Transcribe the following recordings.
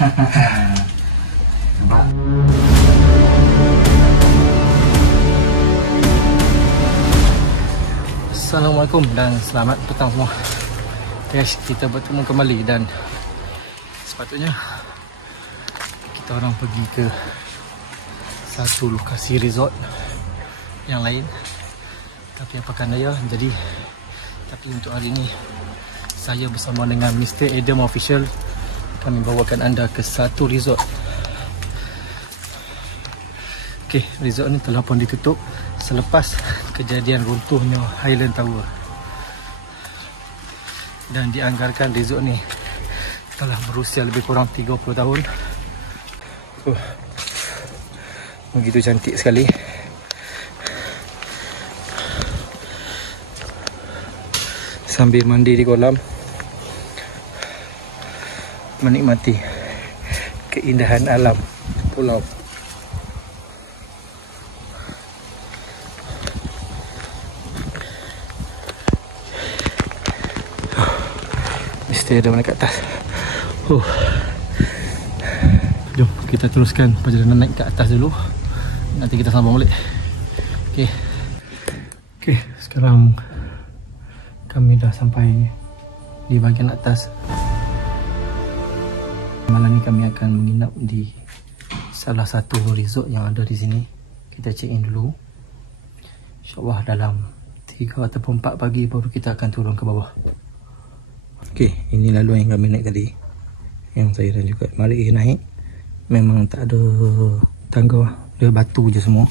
Nampak? Assalamualaikum dan selamat petang semua. Guys, kita bertemu kembali dan sepatutnya kita orang pergi ke satu lokasi resort yang lain, tapi apakan daya. Tapi untuk hari ini saya bersama dengan Mr. Adam Official, kami bawakan anda ke satu resort. Okey, resort ni telah pun ditutup selepas kejadian runtuhnya Highland Tower. Dan dianggarkan resort ni telah berusia lebih kurang 30 tahun. Begitu cantik sekali. Sambil mandi di kolam, menikmati keindahan alam pulau. Mesti ada mana kat atas. Jom kita teruskan perjalanan naik ke atas dulu. Nanti kita sambung balik. Okey, sekarang kami dah sampai di bahagian atas. Malam ni kami akan menginap di salah satu resort yang ada di sini. Kita check in dulu. InsyaAllah dalam 3 ataupun 4 pagi baru kita akan turun ke bawah. Okey, ini laluan yang kami naik tadi, yang saya dan juga mari naik. Memang tak ada tangga, dia batu je semua.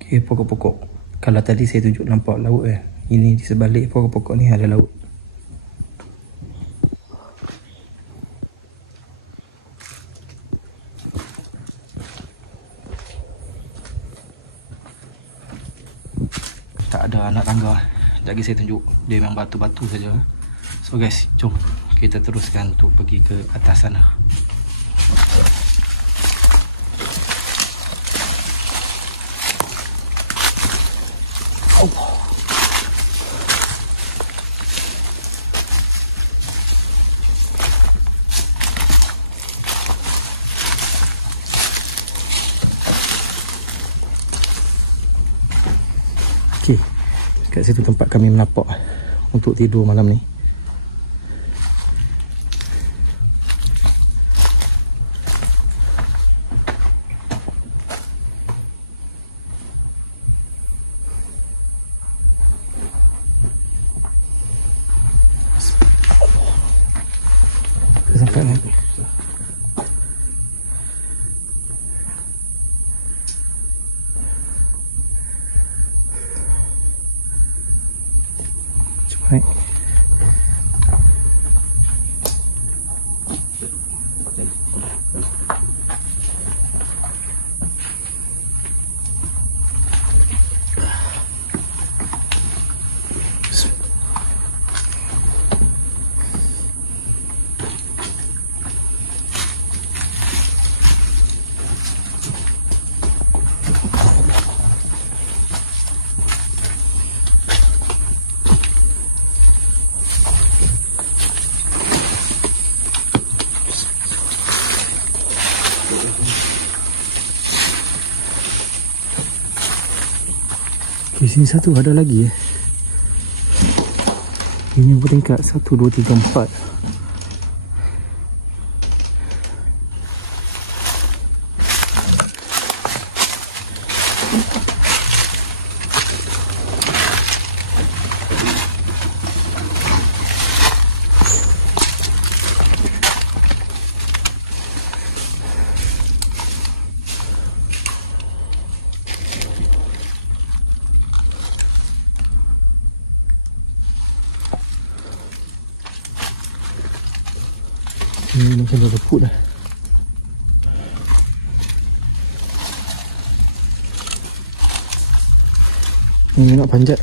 Okey, pokok-pokok. Kalau tadi saya tunjuk nampak laut kan, ini di sebalik pokok-pokok ni ada laut. Tak ada anak tangga. Lagi saya tunjuk, dia memang batu-batu saja. So guys, jom kita teruskan untuk pergi ke atas sana. Okey, kat situ tempat kami menapak untuk tidur malam ni. Sampai ni. Cuba naik. Di sini satu ada lagi Ini bertingkat 1, 2, 3, 4. Ini macam dah reput dah. Ini nak panjat.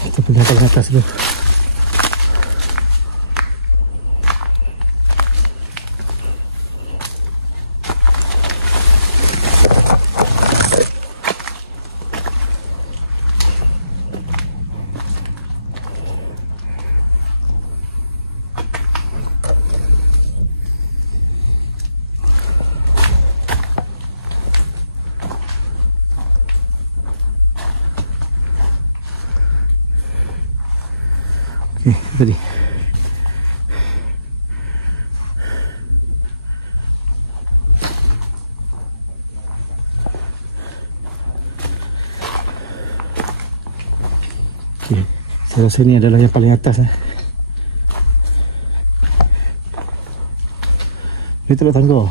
Kita pergi atas dulu. tadi. Okay. Saya rasa ni adalah yang paling atas. Ni teluk tangga.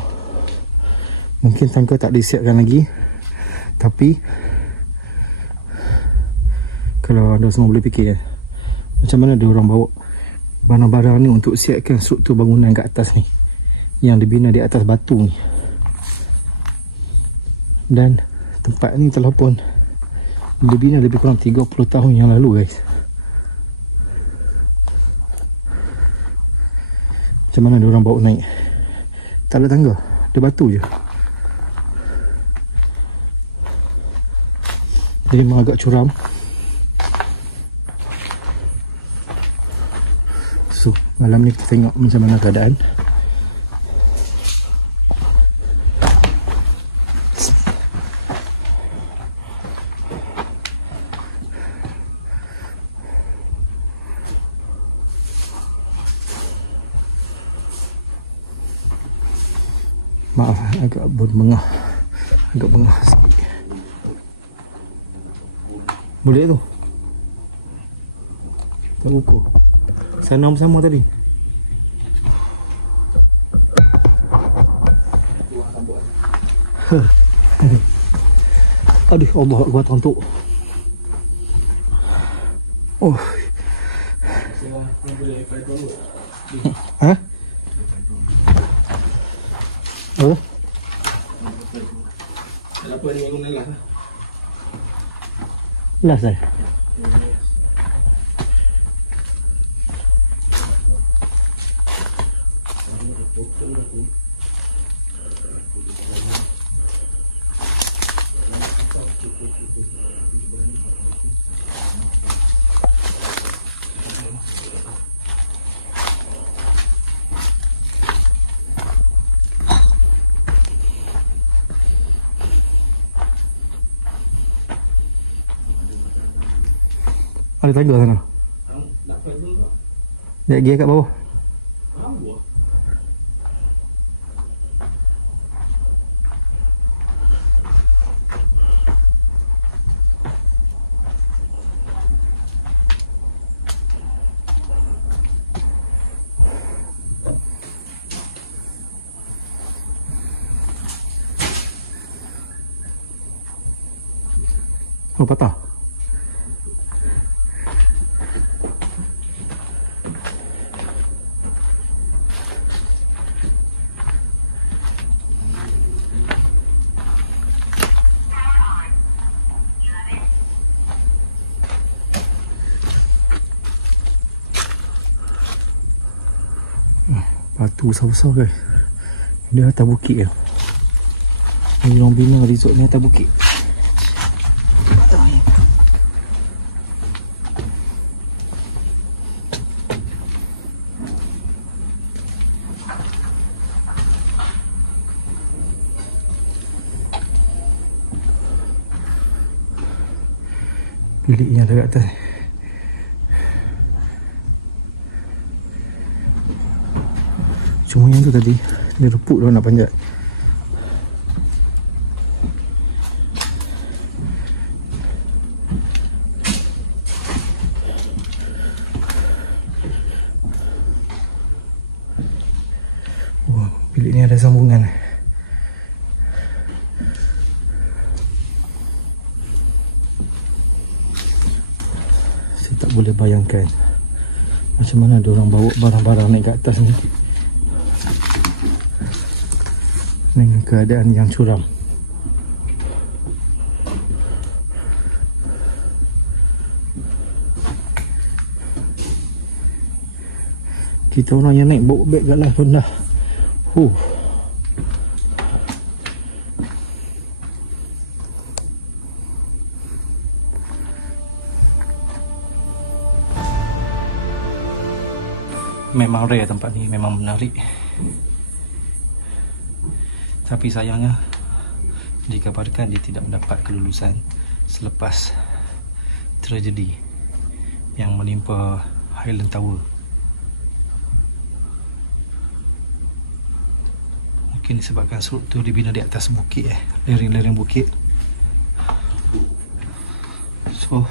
Mungkin tangga tak disiapkan lagi, tapi kalau anda semua boleh fikir macam mana dia orang bawa barang-barang ni untuk siapkan struktur bangunan kat atas ni, yang dibina di atas batu ni. Dan tempat ni telah pun dibina lebih kurang 30 tahun yang lalu, guys. Macam mana dia orang bawa naik? Tak ada tangga, ada batu je. Dia memang agak curam. So, malam ni kita tengok macam mana keadaan. Maaf, agak berbengah. Agak bengah sikit. Boleh tu? Tak ukur. Sanam sama tadi. Aduh, Allah Akbar tentu. Oh. Ha? Apa? Apa ni guna lah? Last saya. Ada tangga sana. Nak pergi kat bawah. Oh, patah. Batu besar-besar, guys. Dia atas bukit ya. Ini orang bina resort ni atas bukit. Bilik yang ada kat atas. Cuma yang tu tadi dia reput dah nak panjat. Oh, bilik ni ada sambungan. Saya tak boleh bayangkan macam mana dia orang bawa barang-barang naik kat atas ni dengan keadaan yang curam. Kita orang yang naik bawa beg kat lah pun dah. Memang rare tempat ni, memang menarik. Tapi sayangnya dikabarkan dia tidak mendapat kelulusan selepas tragedi yang menimpa Highland Tower. Mungkin disebabkan struktur dibina di atas bukit, lereng-lereng bukit. So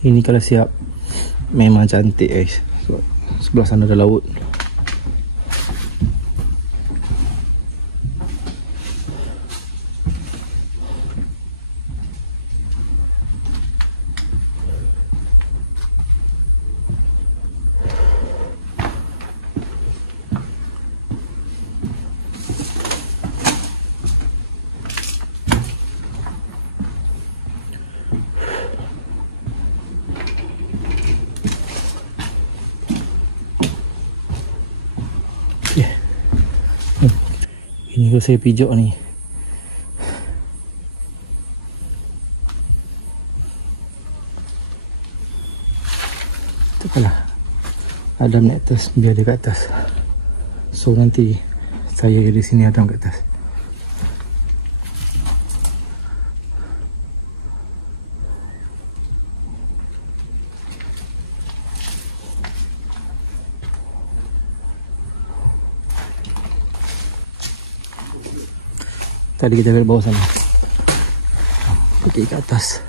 ini kalau siap memang cantik guys. Sebelah sana ada laut. Ini kalau saya pijak ni, takkanlah Adam naik atas, biar dia kat atas. So nanti saya di sini, Adam kat atas. Tadi kita lihat bawah sana, pergi ke atas.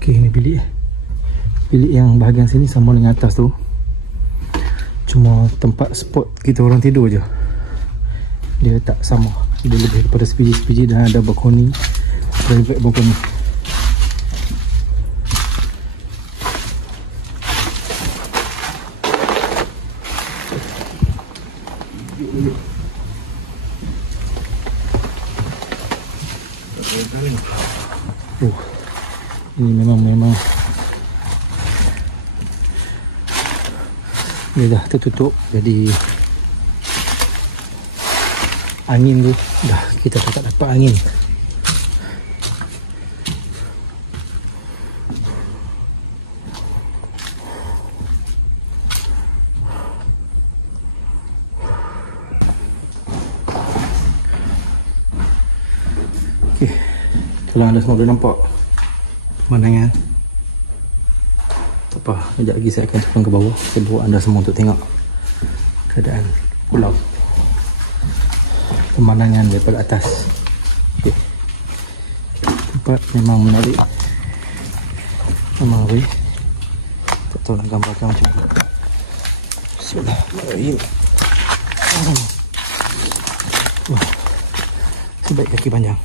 Okey, ini bilik. Bilik yang bahagian sini sama dengan atas tu. Cuma tempat spot kita orang tidur je, dia tak sama. Dia lebih daripada sebiji-sebiji dan ada balkoni, private balkoni. Ini memang dia dah tertutup, jadi angin tu dah, kita tak dapat angin. Okey, kalau anda semua boleh nampak pemandangan, tak apa, sekejap lagi saya akan turun ke bawah. Saya bawa anda semua untuk tengok keadaan pulau, pemandangan daripada atas. Okay. Tempat memang menarik, memang weh. Tak tahu nak gambarkan macam mana. Bismillahirrahmanirrahim. Sebaik kaki panjang.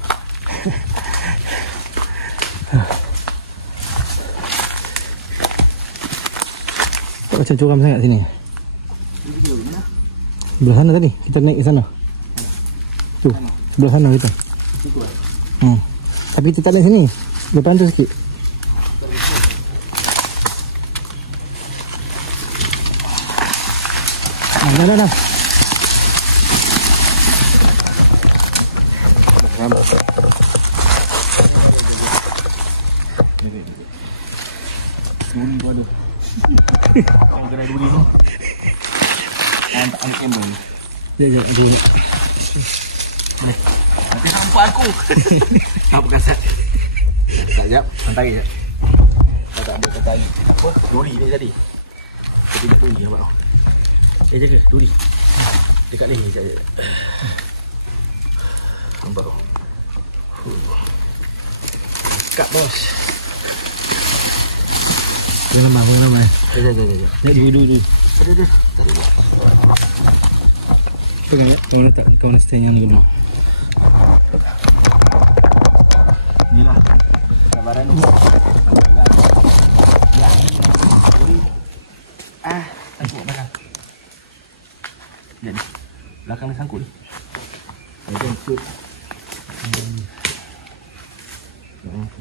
Tak macam curam sangat sini. Sebelah sana tadi, kita naik ke sana. Tu, sebelah sana kita. Tapi kita tak naik sini. Depan tu sikit. Dah. Duri tu ada. Yang kena duri tu. Tak ada kamera. Sekejap. Nanti nampak aku. Apa kasat? Sekejap, hantar je. Tak ada kata lagi. Apa? Duri ni tadi. Jadi kat duri nampak tau. Jaga, duri. Dekat leher sekejap. Nampak tau. Dekat bos. Jangan lama. Sekejap. Dulu. Kau letak kau nak stand yang dulu. Inilah kabaran ni. Sangkut belakang. Jadi belakang ni sangkut ni. Sangkut. Tengah.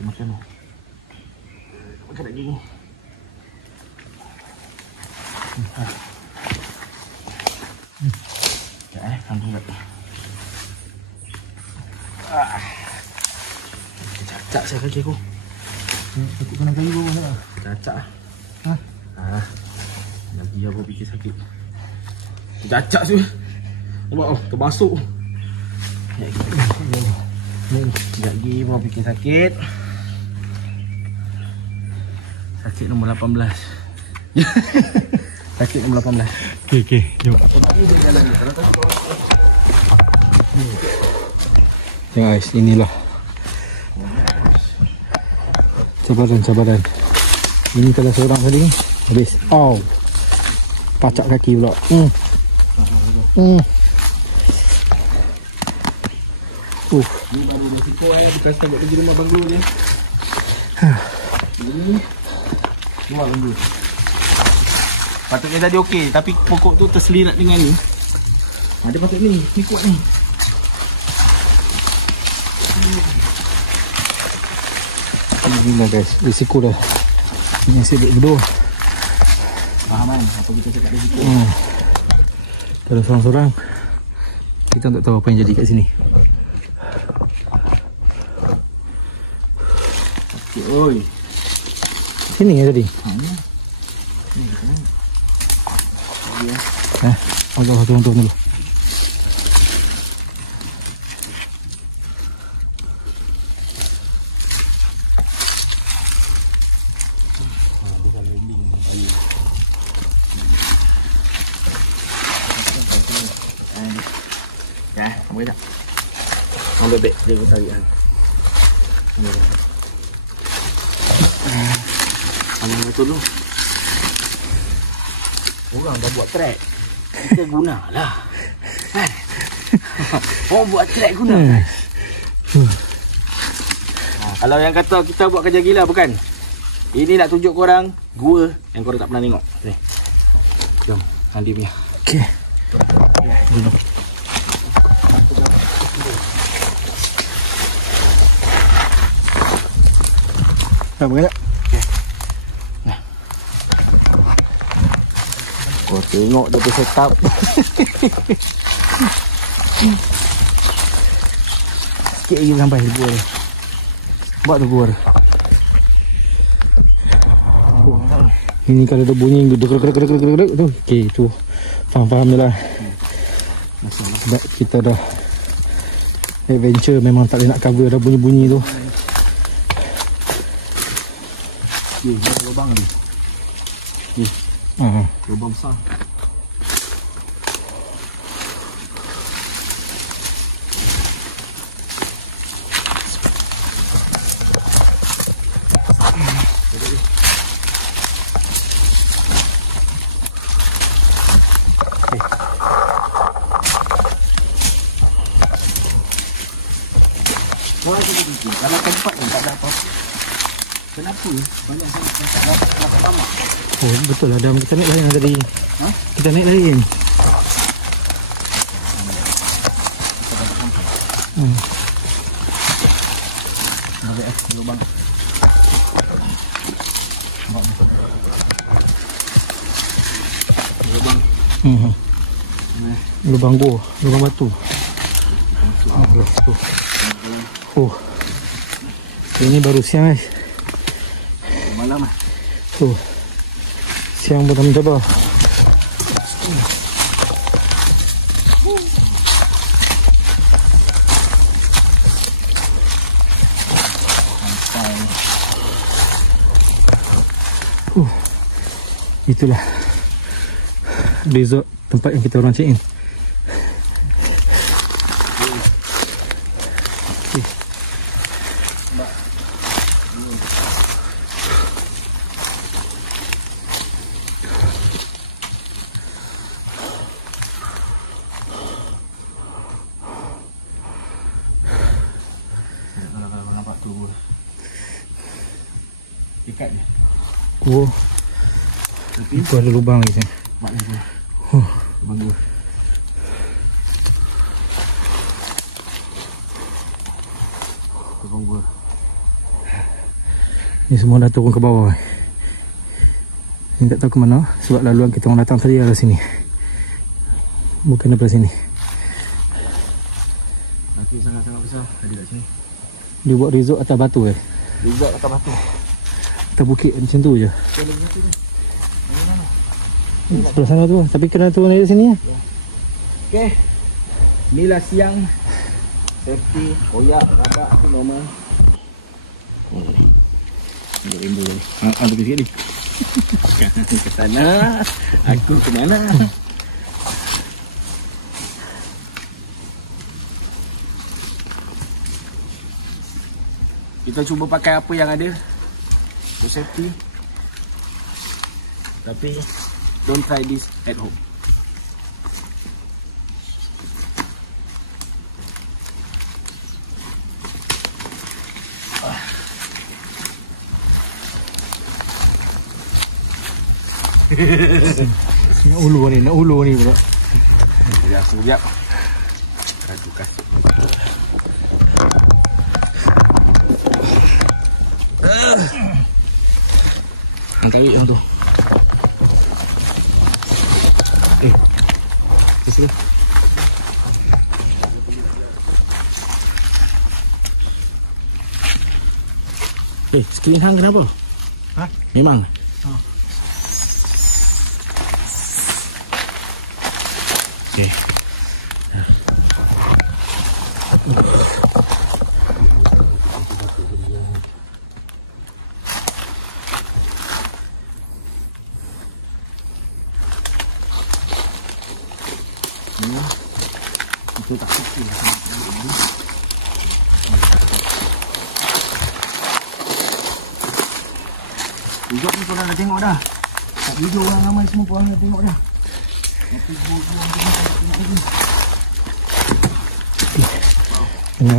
Makan ni. Makan lagi ni. Ambil lagi. Cacak saya kaki aku. Aku kena kayu bawah lah. Cacak lah. Lagi aku fikir sakit. Cacak tu. Nampak terbasuk. Sekejap lagi mau fikir sakit. Sakit nombor 18. Sakit nombor 18. Okey, jom. Sebab ni dia jalan ni. Kalau tak Ya guys, inilah. Sabaran. Ini kalau seorang tadi habis. Pacak kaki pula. Ni baru risiko bukan kita buat kerja rumah banglo je. Ini rumah banglo. Patutnya tadi okey, tapi pokok tu terselirat dengan ni. Dia patut ni kuat ni. Inilah guys, risiko dah. Ini asyik berdua. Faham kan apa kita cakap risiko? Kalau seorang-seorang kita tak tahu apa yang jadi kat sini. Oi. Sini ya tadi. Turun dulu. Ya, ambil tak? Ambil beg, dia aku tarik kan. Ambil betul dulu. Orang dah buat track, kita gunalah. Kan? Orang buat track guna. Kalau yang kata kita buat kerja gila bukan. Ini nak tunjuk korang gua yang korang tak pernah tengok. Ni. Jom, Andi punya. Okey. Dulu. Tak boleh tak? Nah. Kau tengok dia punya setup. Sikit lagi sampai gua dia. Buat tu gua dia. Ini kalau ada bunyi gedek tu. Okey, tu. Faham je lah. Sebab kita dah adventure memang tak boleh nak cover dah bunyi-bunyi tu. Ni, ada lubang ni. Ni. Lubang besar. Kalau tempat ni tak ada apa-apa. Kenapa? Banyak sangat yang tak dapat tamak. Oh betul lah, kita naik lain tadi. Kita naik lain. Kita dapat sampai. Nampak lubang. Lubang. Lubang gua, lubang batu. Ini baru siang guys. Malam lah. Siang pun tak mencabar. Itulah resort tempat yang kita orang check in. Dekat je. Oh. Itu ada lubang lagi sini. Mak ni pun. Lubang dua. Lubang dua. Ni semua dah turun ke bawah. Ni tak tahu ke mana. Sebab laluan kita orang datang tadi dari sini. Bukan daripada sini. Batu sangat-sangat besar. Ada kat sini. Dia buat resort atas batu Resort atas batu. Atas bukit macam tu je. Sebelah sana tu. Tapi kena turun dari sini ya. Okey. Inilah siang. Safety, koyak, rabak tu normal. Oh ni. Ada rainbow ni. Ada sikit ni. Ke sana. Aku ke mana? Kita cuba pakai apa yang ada untuk safety. Tapi don't try this at home. Nak ulu ni pula. Sekejap. Aku kasih. Tarik yang tu. Sini. Screen hang kenapa? Ha? Memang. Okey. Itu tak kecil. Resort ni korang dah tengok dah. Kat video orang ramai semua korang dah tengok dah.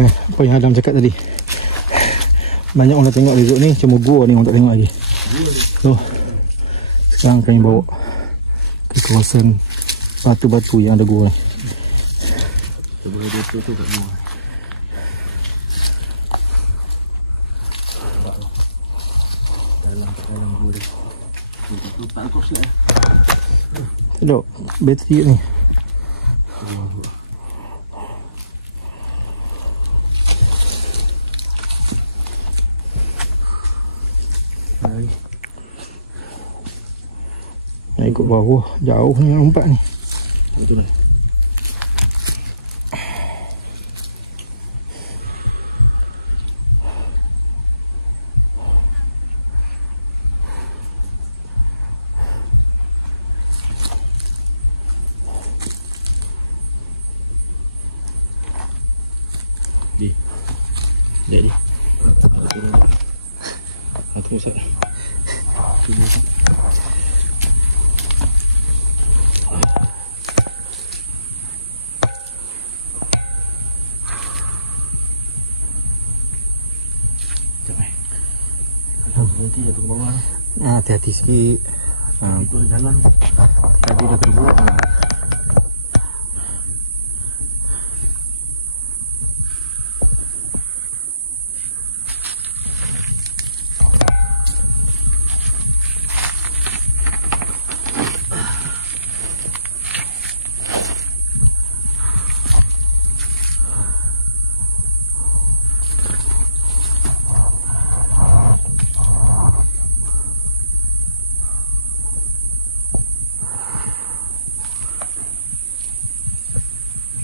Apa yang Adam cakap tadi. Banyak orang dah tengok resort ni. Cuma gua ni orang tak tengok lagi. So sekarang kami bawa ke kawasan batu-batu yang ada gua ni. Cuba dia tu kat bawah. Dalam gua dia. Itu tak kos lah. Tengok bateri ni. Nak ikut bawah. Jauh ni lompat ni. Betul lah. Jadi aku set nanti jatuh ke bawah. Hati-hati sikit. Itu jalan Tadi dah terbuat.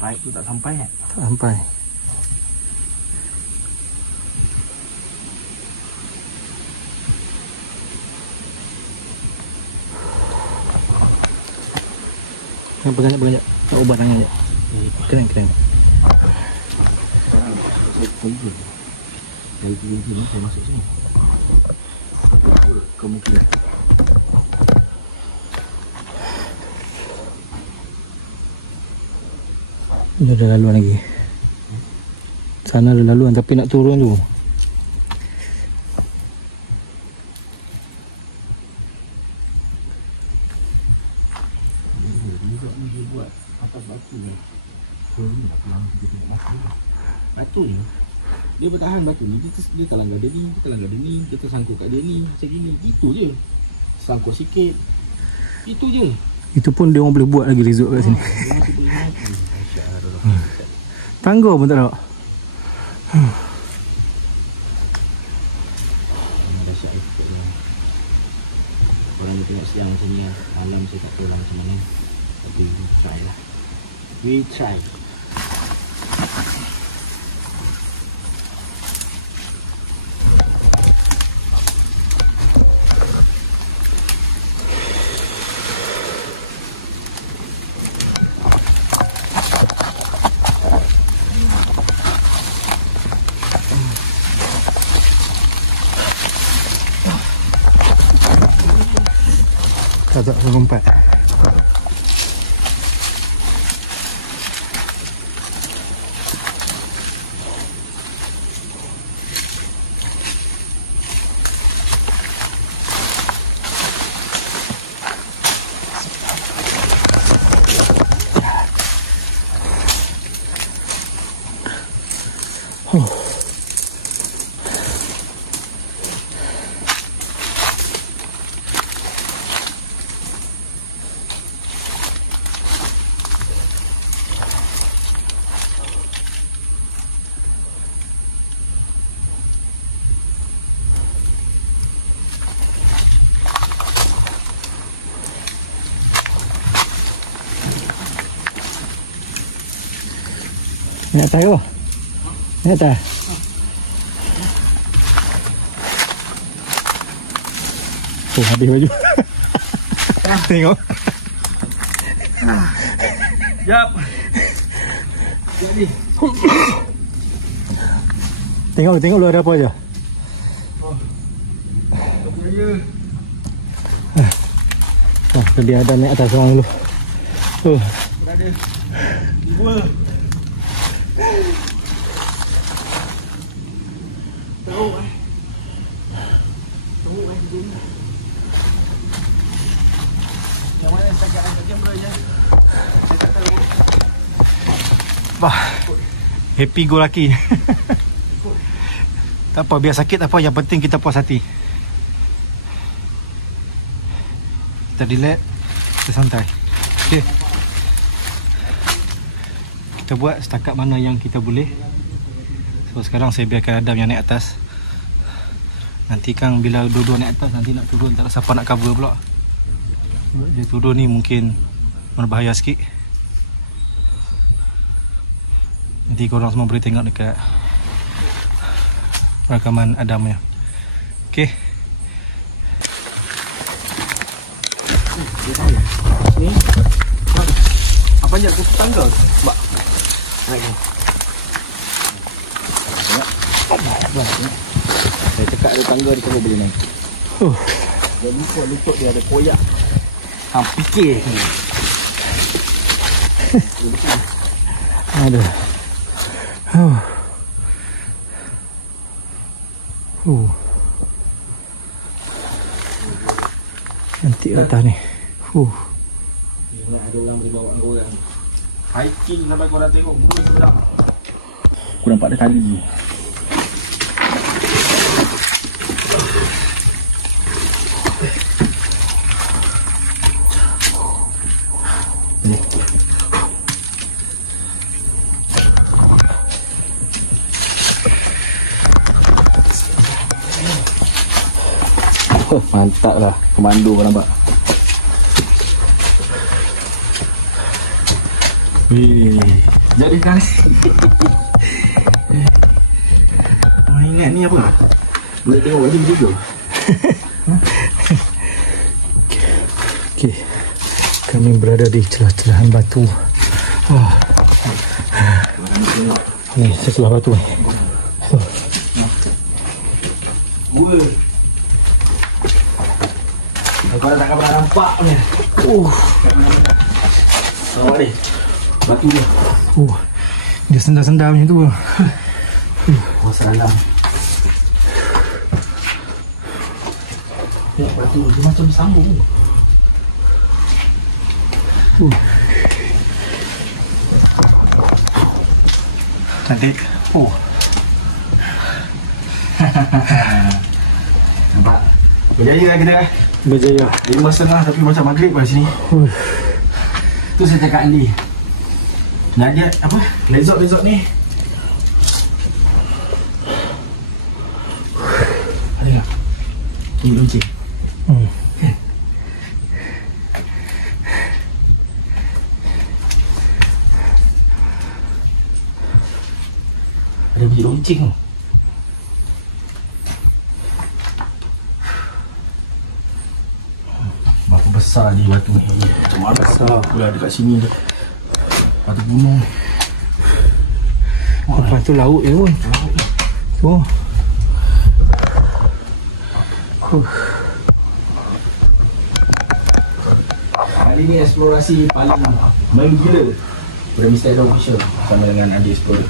Pipe tu tak sampai kan? Tak sampai. Pegang-pegang. Tak ubah tangan je. Keren. Dari sini saya masuk sini. Kemungkinan. Dia ada laluan lagi. Sana ada laluan tapi nak turun tu. atas batu ni. Ni kita tengok masa ni. Batu ni dia bertahan batu ni. Dia tak langgar dia ni, kita langgar dia ni, kita sangkut kat dia ni macam gini. Gitu je. Sangkut sikit. Itu je. Itu pun dia orang boleh buat lagi resort kat sini. Tangga pun tak ada. Orang dia tengok siang macam ni lah. Malam saya tak tahu lah macam mana. Tapi we try lah. We try. Tak lompat. Naik atas ke apa? Naik atas? Oh, habis baju. Tengok. Jap. Jadi. Tengok lu ada apa aja. Dia ada naik atas orang dulu. Ada. Dua. Tahu dulu. Yang mana setakat angkat kamera je. Saya tak tahu. Wah. Happy go laki. Tak apa, biar sakit apa, yang penting kita puas hati. Kita relax, kita santai. Okey. Kita buat setakat mana yang kita boleh. So sekarang saya biarkan Adam yang naik atas. Nanti kan bila dua-dua naik atas, nanti nak turun tak ada siapa nak cover pula. Dia turun ni mungkin berbahaya sikit. Nanti korang semua boleh tengok dekat rakaman Adam ya. Okey. Ni. Apa je aku tangga? Mbak. Naik ni. Saya cakap ada tangga dia boleh naik. Dia lutut dia ada koyak. Hang fikir ni. Ada. Nanti atas ni. Nak ada orang boleh bawa orang. Hiking sampai korang tengok gunung sebelah. Aku nampak ada tali. Mantap lah, komando kau nampak. Jadi guys, mau ingat ni apa? Boleh tengok baju juga. Okey. Kami berada di celah-celahan batu. Ni sebelah batu ni. Kalau tak pernah nampak ni. Nampak ni. Batu ni. Dia sendar-sendar macam tu. Sedalam. Tengok batu dia macam sambung. Cantik. Oh. Nampak? Berjaya lah kita. Berjaya. 5.30 tapi macam maghrib kat sini. Tu saya cakap Andi. Nak dia apa? Resort ni. Tengok. Ini runcing. Ada bunyi runcing tu. Berapa besar ni batu ni. Macam mana besar pula dekat sini tu. Batu gunung. Lepas tu laut je pun. Oh. Kali ni eksplorasi paling menggila pada Mr. Adam Official sama dengan Adi Explorer.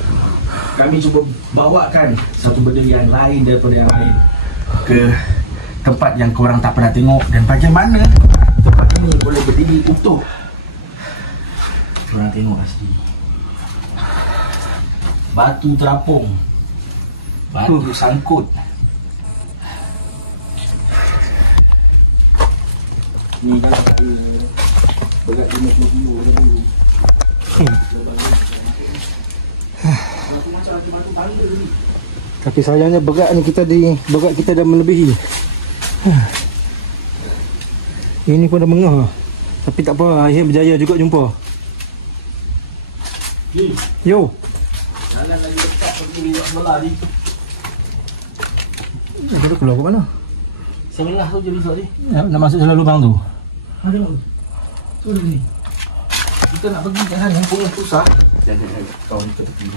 Kami cuba bawakan satu benda yang lain daripada yang lain ke tempat yang korang tak pernah tengok, dan bagaimana tempat ini boleh berdiri utuh. Korang tengok asli. Batu terapung, batu sangkut. Ni kan berat 50 kilo dulu. Tapi sayangnya berat kita dah melebihi. Ini pun dah mengah. Tapi tak apa, akhirnya berjaya juga jumpa. Yo. Jalan lagi dekat pergi resort sebelah ni. Dia keluar ke mana? Sebelah tu je resort ni. Nak masuk dalam lubang tu. Ada tu ni. Kita nak pergi ke sana pun susah. Jangan kau ni ke tepi.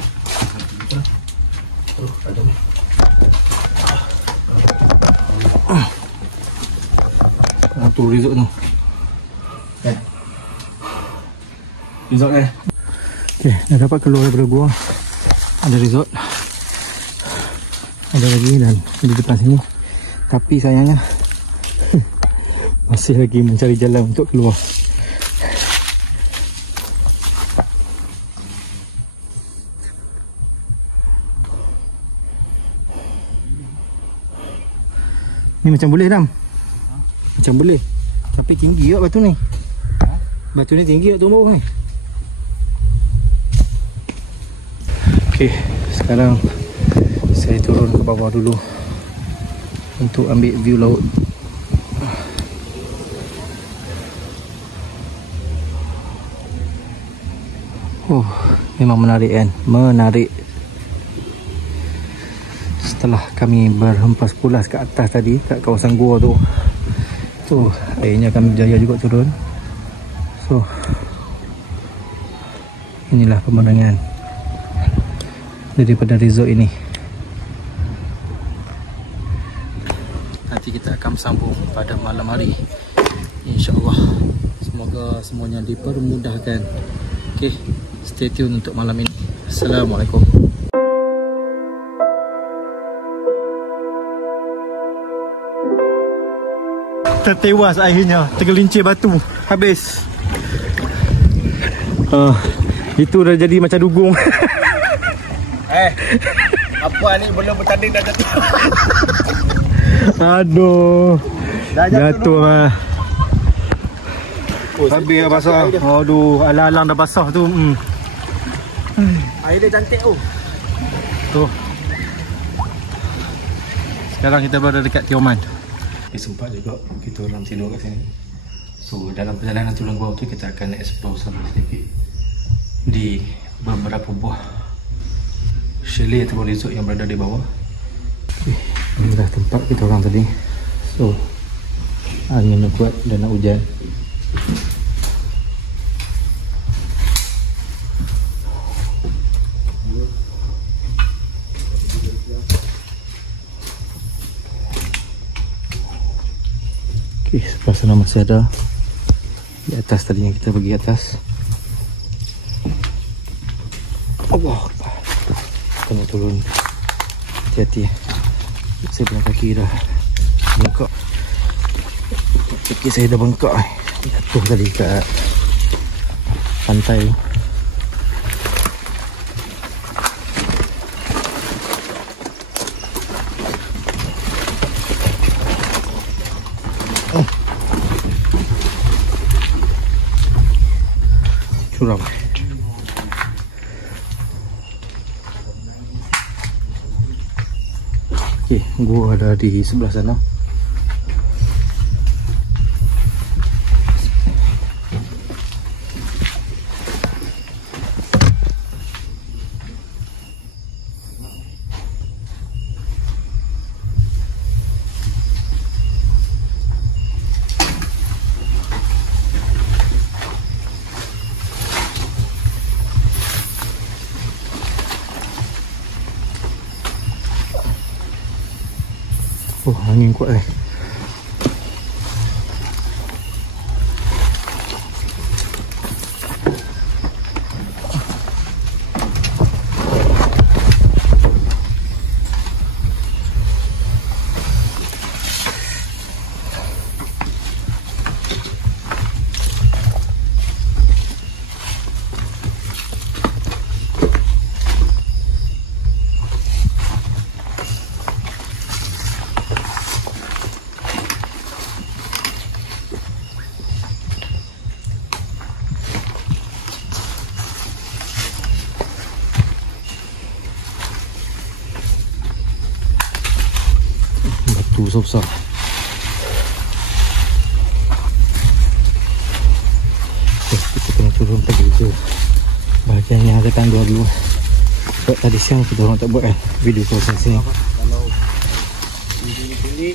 Oh, ada ni. Tu resort tu. Resort ni. Okey, dah dapat keluar daripada gua. Ada resort. Ada lagi dan di depan sini. Tapi sayangnya masih lagi mencari jalan untuk keluar. Ni macam boleh Ram. Macam boleh. Tapi tinggi tak batu ni. Batu ni tinggi tak tumbuh ni. Okey, sekarang saya turun ke bawah dulu untuk ambil view laut. Oh, memang menarik kan? Menarik. Setelah kami berhempas pulas ke atas tadi, kat kawasan gua tu, akhirnya kami berjaya juga turun. So, inilah pemandangan daripada resort ini. Nanti kita akan sambung pada malam hari, InsyaAllah. Semoga semuanya dipermudahkan. Okay, stay tune untuk malam ini. Assalamualaikum. Tertewas akhirnya, tergelincir batu. Habis. Itu dah jadi macam dugong. Apa ni belum bertanding dah jatuh. Aduh. Dah jatuh lah. Habis dah basah. Aduh, alang-alang dah basah tu. Air dia cantik tu. Tuh. Sekarang kita berada dekat Tioman. Sempat juga kita orang tidur kat sini. So dalam perjalanan turun bawah tu kita akan explore sedikit di beberapa buah chalet atau resort yang berada di bawah. Inilah tempat kita orang tadi. So angin kuat dan nak hujan. Okay, sebelah sana masih ada. Di atas tadinya kita pergi atas. Allah, kena turun. Hati-hati. Saya punya kaki dah bengkak. Kaki saya dah bengkak. Jatuh tadi kat pantai. Curam. Okey, gua ada di sebelah sana. Oh, angin kuat eh. Batu besar-besar. Okay, kita kena turun pergi ke bahagian yang ada tangga dulu. Sebab tadi siang kita orang tak buat kan video kawasan sini. Kalau pilih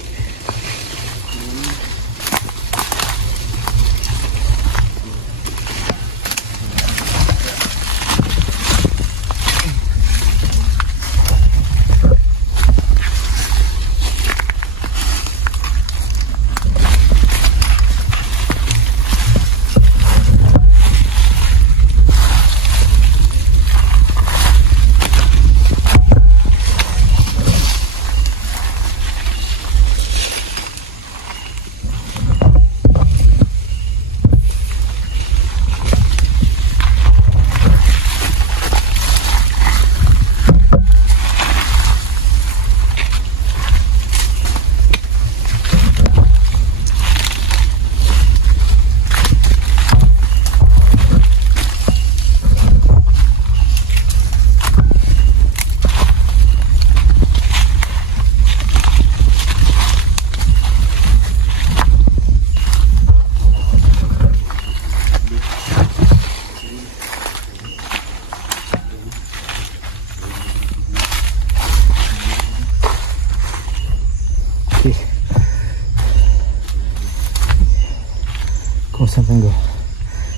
kawasan tangga.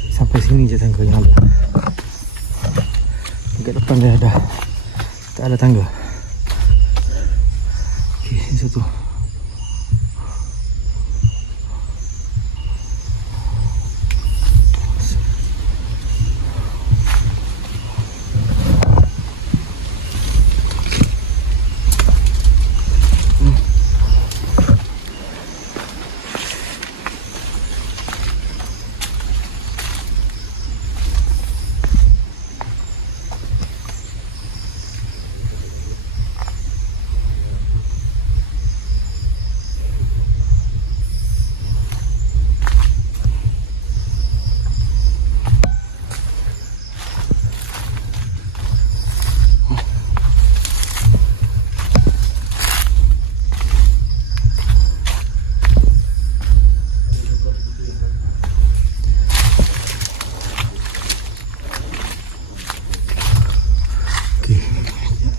Sampai sini je tangga yang ada. Dekat depan dia ada. Tak ada tangga. Okey, ini satu.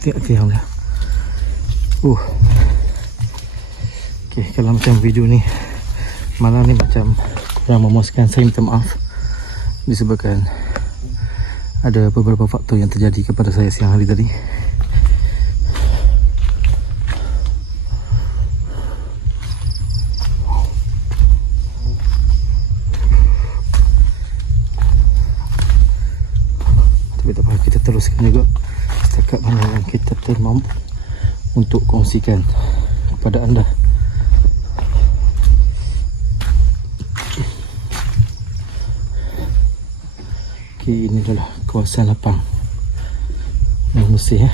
Tengok tiang dia. Okay, kalau macam video ni malam ni macam kurang memuaskan, saya minta maaf disebabkan ada beberapa faktor yang terjadi kepada saya siang hari tadi. Tapi tak apa, kita teruskan juga setakat mana yang kita termampu untuk kongsikan kepada anda. Okey, ini adalah kawasan lapang yang Mesir.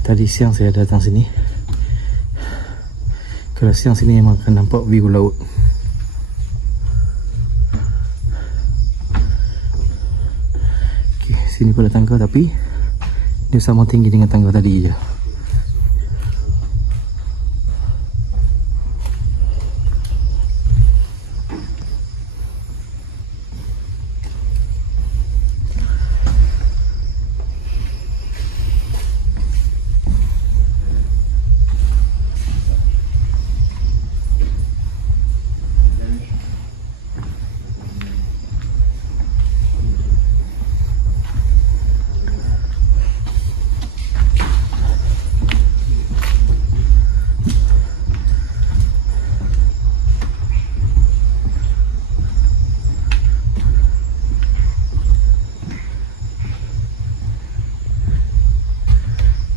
Tadi siang saya datang sini. Kalau siang sini memang akan nampak view laut. sini pun ada tangga, tapi dia sama tinggi dengan tangga tadi je.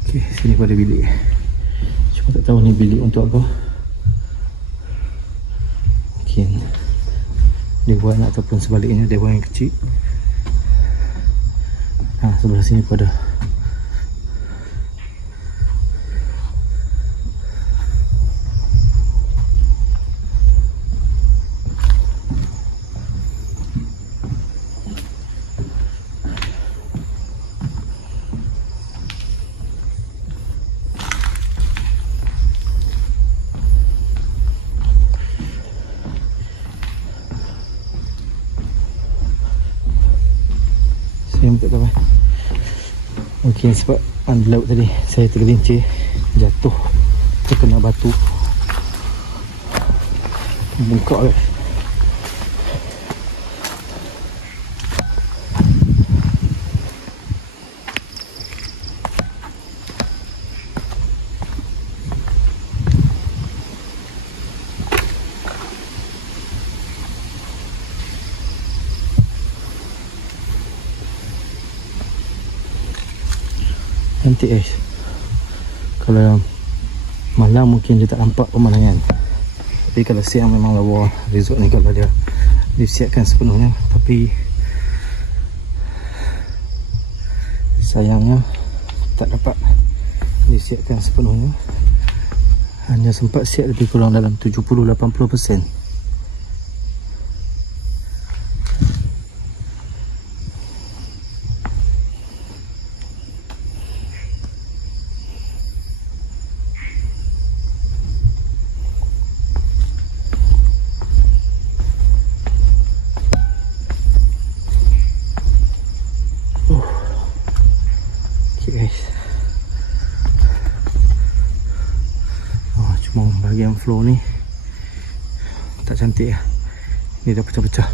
Okay, sini pun ada bilik. Cuma tak tahu ni bilik untuk apa. Mungkin dewan ataupun sebaliknya, dewan yang kecil. Sebelah sini pun ada. Saya tak tahu. Mungkin sebab di laut tadi saya tergelincir, jatuh terkena batu, bungkak guys. Cantik guys. Kalau malam mungkin dia tak nampak pemandangan, tapi kalau siang memang lawa resort ni kalau dia disiapkan sepenuhnya. Tapi sayangnya tak dapat disiapkan sepenuhnya, hanya sempat siap lebih kurang dalam 70-80%. Guys, cuma bahagian floor ni tak cantik lah. Ni dah pecah-pecah.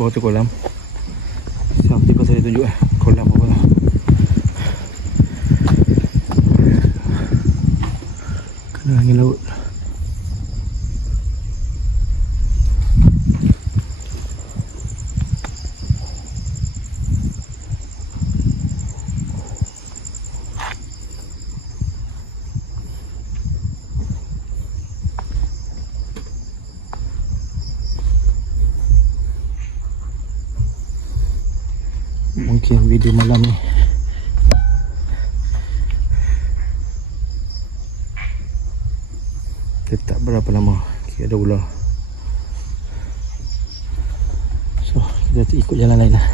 Bawah tu kolam. Nanti pasal dia tunjuk kolam apa lah. Kena angin laut. Mungkin video malam ni dia tak berapa lama. Okay, ada ular. So kita ikut jalan lain lah.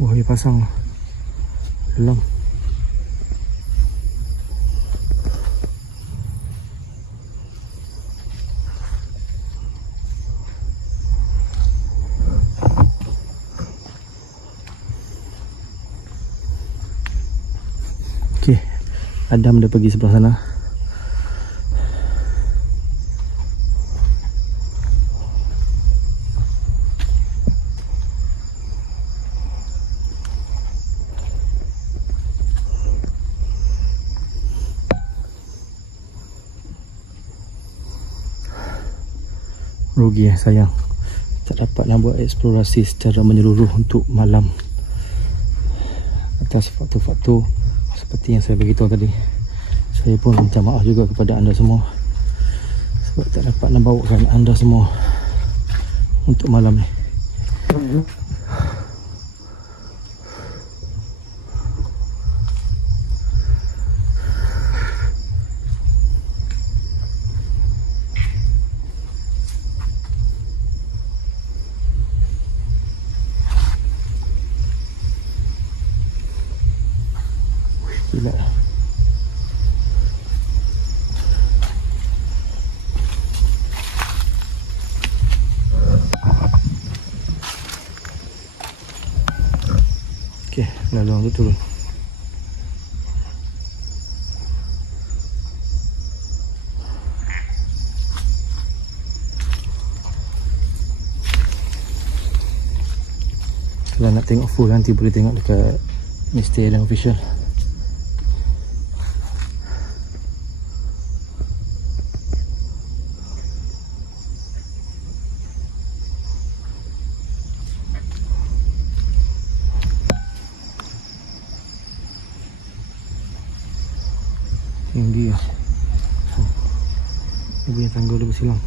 Wah, dia pasang belum. Okey, Adam dah pergi sebelah sana. Rugi sayang, tak dapat nak buat eksplorasi secara menyeluruh untuk malam atas faktor-faktor seperti yang saya beritahu tadi. Saya pun minta maaf juga kepada anda semua sebab tak dapat nak bawakan anda semua untuk malam ni. Gila. Okey, lalu untuk turun. Kalau nak tengok full nanti boleh tengok dekat Mr. Adam Official. Tinggi ya. Dia punya tangga dia bersilang.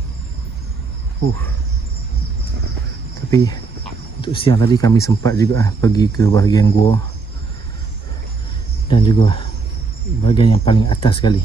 Tapi untuk siang tadi kami sempat juga pergi ke bahagian gua dan juga bahagian yang paling atas sekali.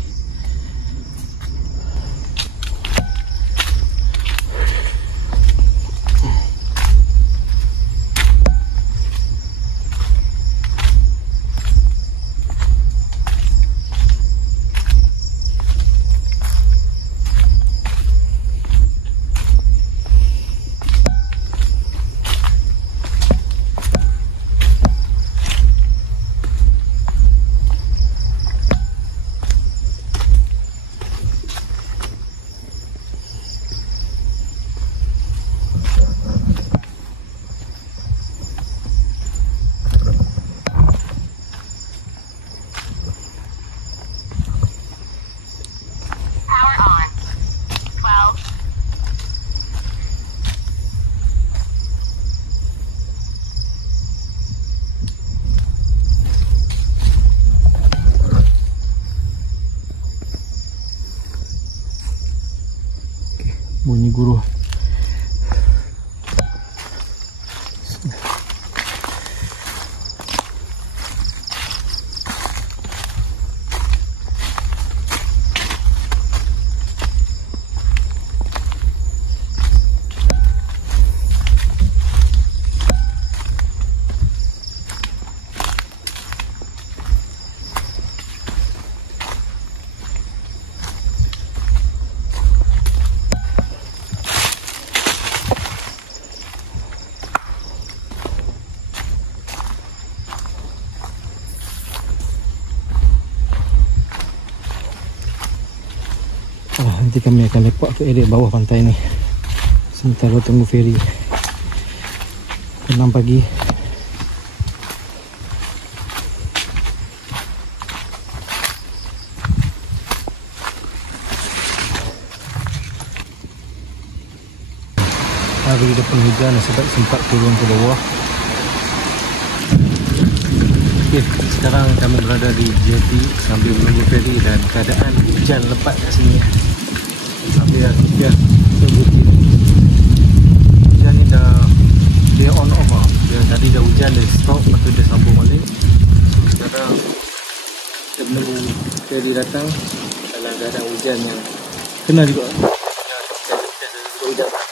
Bunyi guru. Nanti kami akan lepak ke area bawah pantai ni sementara tunggu feri 6 pagi. Hari depan hujan sebab sempat turun ke bawah. Okay, sekarang kami berada di jeti sambil menunggu feri dan keadaan hujan lebat kat sini. Sambil ya, tunggu. Hujan ni dia on off lah. Dia tadi dah hujan, dia stop, lepas tu dia sambung balik. Sekarang kita menunggu feri datang dalam keadaan hujan yang kena juga. Hujan.